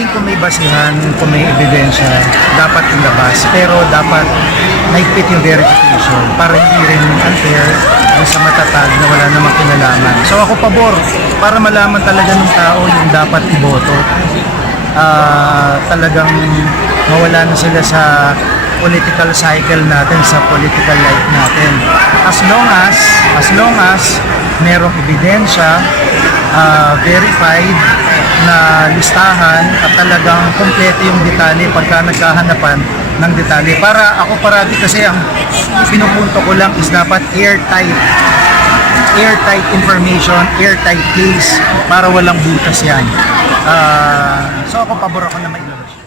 think kung may basihan, kung may ebidensya, dapat ilabas. Pero dapat naigpit yung verification para hindi rin unfair o sa matatag na wala namang kinalaman. So ako pabor, para malaman talaga ng tao yung dapat iboto. Talagang mawala na sila sa political cycle natin, sa political life natin. As long as merong ebidensya, verified na listahan at talagang kompleto yung detalye pagka nagkahanapan ng detalye. Para ako parati kasi ang pinupunto ko lang is dapat airtight information, airtight case para walang butas yan. So ako pabor ako na mailabas.